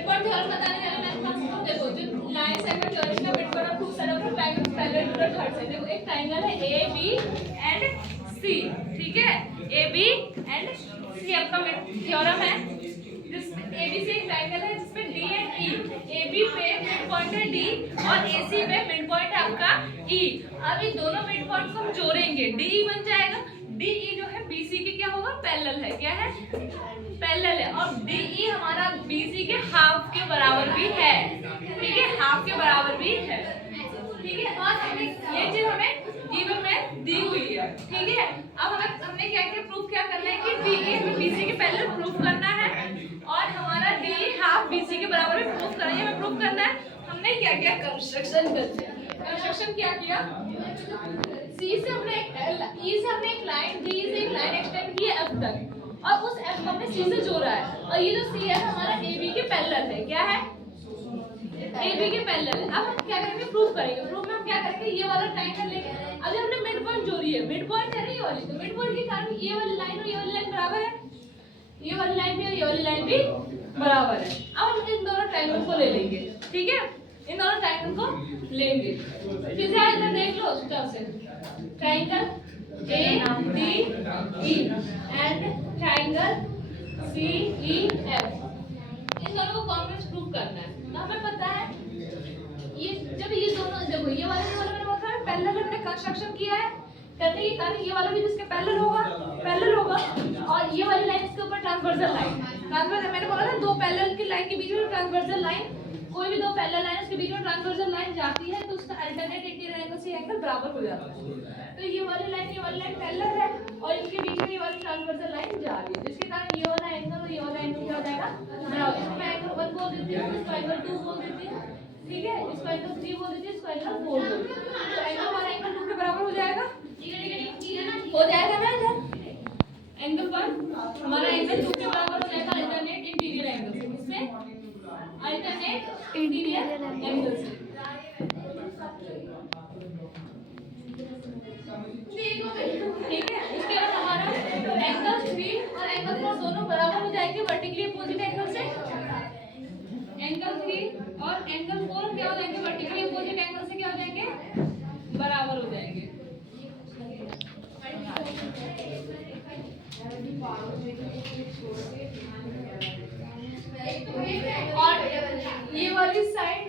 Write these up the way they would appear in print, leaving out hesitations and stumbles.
Mid point theorem बताने जा रहे हैं मैंने आपको। देखो जो लाइन सेगमेंट थ्योरम का midpoint two side of triangle parallel to the third side. देखो एक ट्रायंगल है ए बी एंड सी, ठीक है, ए बी एंड सी आपका मिड थ्योरम है जिसमें ए बी सी एक ट्रायंगल है जिसमें D and E, A B पे मिड पॉइंट है डी और ए सी पे मिड पॉइंट है आपका ई। अब ये दोनों मिड पॉइंट को हम जोड़ेंगे, डी ई बन जाएगा। डी ई जो है बी सी के क्या होगा, पैरेलल है, क्या है, पैरेलल है। और डी ई हमारा बी सी के हाफ के बराबर भी है, ठीक है, हाफ के बराबर भी है, ठीक है। और हमें ये चीज हमें गिवन में दी हुई है, ठीक है। अब हमने क्या क्या प्रूफ क्या करना है कि डी ई हमें बी सी के पैरेलल प्रूफ करना है और हमारा D E half B C के बराबर भी प्रूफ करना है, हमें प्रूफ करना है। हमने क्या क्या कंस्ट्रक्शन कर दिया, कंस्ट्रक्शन क्या किया, सी से हमने ई से हमने एक लाइन, डी से एक लाइन एक्सटेंड की है एफ तक और उस एफ को हमने सी से जोड़ा है और ये जो सी है हमारा ए बी के पैरेलल है, क्या है, ए बी के पैरेलल है। अब हम क्या करेंगे, प्रूफ करेंगे। प्रूफ में हम क्या करेंगे, ये वाला ट्रायंगल लेंगे। अब जब हमने मिड पॉइंट जोड़ी है, मिड पॉइंट है ना ये वाली, तो मिड पॉइंट के कारण ये वाली लाइन और ये वाली लाइन बराबर है, ये वाली लाइन भी और ये वाली लाइन भी बराबर है। अब हम इन दोनों ट्रायंगल को ले लेंगे, ठीक है, इन दोनों ट्रायंगल को लेंगे। फिर से इधर देख लो स्टेप से, triangle A D E and triangle C E F, इन दोनों को कॉन्ग्रुएंस प्रूफ करना है। तो हमें पता है ये जब ये दोनों, देखो ये वाला मैंने बोला पैरेलल हमने कंस्ट्रक्शन किया है, करने के कारण ये वाला भी जिसके पैरेलल होगा और ये वाली लाइन इसके ऊपर ट्रांसवर्सल लाइन, ट्रांसवर्सल मैंने बोला ना दो पैरेलल की लाइन के बीच में ट्रांसवर्सल लाइन, कोई भी दो पैरेलल लाइन उसके बीच में ट्रांसवर्सल लाइन जाती है तो उसका अल्टरनेट इंटीरियर एंगल से एंगल बराबर हो जाता है। तो ये वाली लाइन पैरेलल है और इनके बीच में ये वाली ट्रांसवर्सल लाइन जा रही है जिसके कारण ये वाला एंगल और ये वाला एंगल क्या हो जाएगा, बराबर। इसको मैं एंगल 1 बोल देती हूं, इसको एंगल 2 बोल देती हूं, ठीक है, इसको एंगल 3 बोल देती हूं, इसको एंगल 4 बोल देती हूं। तो एंगल हमारा एंगल 2 के बराबर हो जाएगा, हो जाएगा ना इधर एंगल 1 हमारा एंगल 2 के बराबर हो जाएगा अल्टरनेट इंटीरियर एंगल से, इसमें अल्टरनेट इंटीरियर एंगल से, ठीक है। इसके बाद हमारा एंगल 3 और एंगल 4 दोनों बराबर हो जाएंगे वर्टिकली अपोजिट एंगल से। एंगल 3 और एंगल 4 क्या हो जाएंगे, वर्टिकली अपोजिट एंगल से क्या हो जाएंगे, बराबर हो जाएंगे। और ये वाली साइड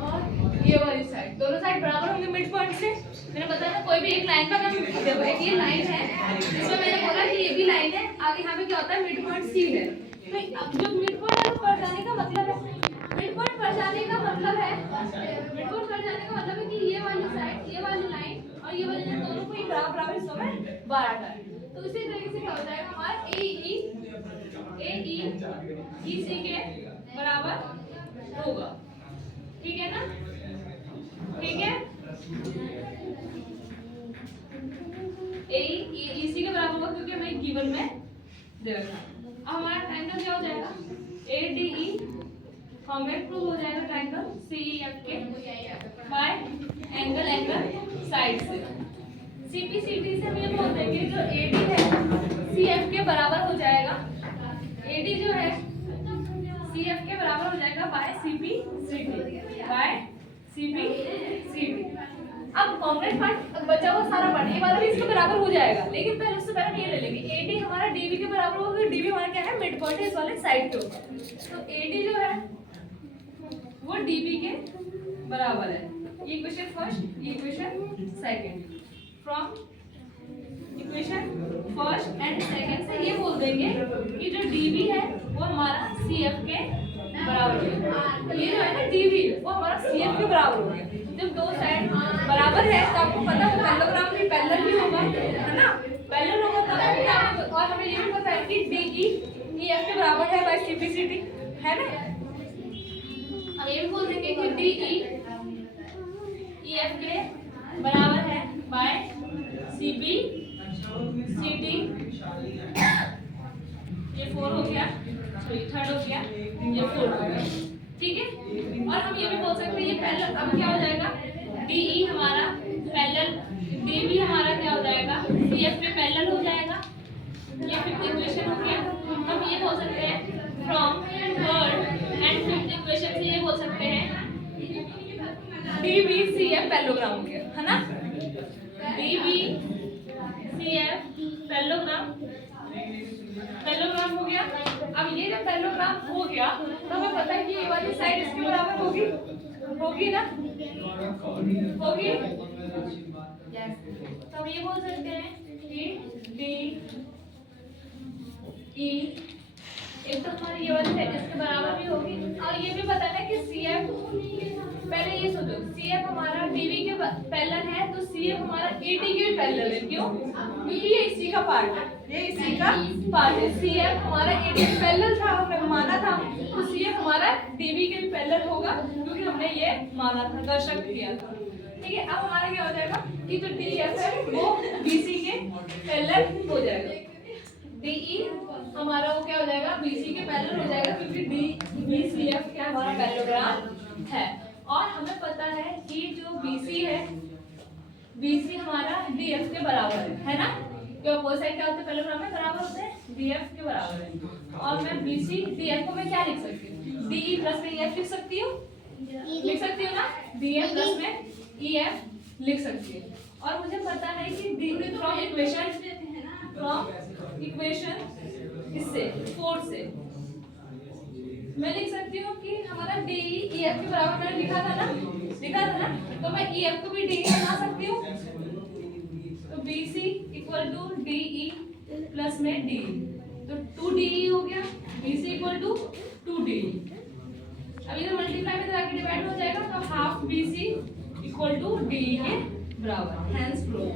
और ये वाली साइड दोनों साइड बराबर होंगे मिड पॉइंट से। मैंने बताया ना कोई भी एक लाइन का अगर देखो एक ये लाइन है इसमें मैंने बोला कि ये भी लाइन है, आगे यहाँ पे क्या होता है मिड पॉइंट सी है। तो अब जो मिड पॉइंट पर जाने का मतलब है, मिड पॉइंट पर जाने का मतलब है, मिड पॉइंट पर जाने का मतलब है कि ये वाली साइड, ये वाली लाइन और ये वाली लाइन दोनों को ही बराबर हिस्सों में बांटा है। तो इसी तरीके से क्या हो जाएगा हमारा ए ई सी के बराबर होगा, ठीक है ना, ठीक है, ए ई सी के बराबर होगा क्योंकि हमें गिवन में दे रखा है। अब हमारा ट्रायंगल क्या हो जाएगा, ए डी ई हमें प्रूव हो जाएगा ट्रायंगल सी ई एफ के बाय एंगल साइड से। सीपी सीटी से हम ये बोल देंगे जो एडी है सी एफ के बराबर हो जाएगा, एडी जो है सी एफ के बराबर हो जाएगा बाय सीपी सीटी, बाय सीपी सीटी। अब कॉम्प्लेक्स पार्ट बचा हुआ सारा पार्ट ये वाला भी इसके बराबर हो जाएगा, लेकिन पहले उससे पहले ये ले लेंगे एडी हमारा डीबी के बराबर होगा, डीबी हमारा क्या है मिड पॉइंट है इस वाले साइड के ऊपर। तो एडी जो है वो डीबी के बराबर है। Equation first, equation second, from equation first and second से ये बोल देंगे कि जो डीबी है वो हमारा सीएफ के बराबर है। ये जो है ना डीबी वो हमारा सीएफ के बराबर हो गया। जब दो साइड बराबर है तो आपको पता है पैरेललोग्राम भी पैरेलल भी होगा, है ना, पैरेलल होगा तब क्या। और हमें ये भी पता है कि डीई ईएफ के बराबर है बाय सीपीसीटी, है ना। अब ये भी बोल देंगे कि डीई ईएफ के बराबर है बाय सीपी सीटी। ये 4 हो गया, सॉरी 3rd हो गया, ये 4 हो गया, ठीक है। और हम ये भी बोल सकते हैं ये पैरेलल, अब क्या हो जाएगा डीई हमारा पैरेलल, डीबी हमारा क्या हो जाएगा सीएफ में पैरेलल हो जाएगा। ये 5th इक्वेशन हो गया। हम ये बोल सकते हैं फ्रॉम 3rd DBCF पैरेललोग्राम हो गया, है ना। DBCF पैरेललोग्राम हो गया। अब ये जब पैरेललोग्राम हो गया तो हमें पता है कि ये वाली साइड इसके बराबर होगी ना, होगी। तो हम ये बोल सकते हैं कि DE एक तो हमारी ये वाली साइड इसके बराबर भी होगी, और ये भी पता है कि CF, पहले ये सोचो CF हमारा DV के पैरेलल है तो CF हमारा AD के भी पैरेलल है। क्यों? क्योंकि ये इसी का पार्ट है, ये इसी का पार्ट है। CF हमारा AD के पैरेलल था, हमने माना था, तो CF हमारा DV के भी पैरेलल होगा क्योंकि हमने ये माना था, दर्शक किया था। ठीक है, अब हमारा क्या हो जाएगा कि जो DF है वो BC के पैरेलल हो जाएगा। DE हमारा वो क्या हो जाएगा, BC के पैरेलल हो जाएगा क्योंकि DBCF क्या हमारा पैरेललोग्राम है। और हमें पता है कि जो BC है, BC हमारा DF के बराबर है ना। जो अपोजिट साइड क्या होते हैं पैरेललोग्राम में, बराबर होते हैं, DF के बराबर है। और मैं BC DF को मैं क्या लिख सकती हूँ, DE प्लस में EF लिख सकती हूँ, लिख सकती हूँ ना, DF प्लस में EF लिख सकती हूँ। और मुझे पता है कि फ्रॉम इक्वेशन इससे 4 से मैं लिख सकती हूँ कि हमारा DE EF के बराबर मैंने लिखा था ना, तो मैं EF को भी DE बना सकती हूँ। तो BC equal to DE plus में DE, तो 2DE हो गया, BC इक्वल टू 2DE। अब इधर मल्टीप्लाई में आके डिवाइड हो जाएगा तो half BC equal to DE के बराबर, हेंस प्रूव।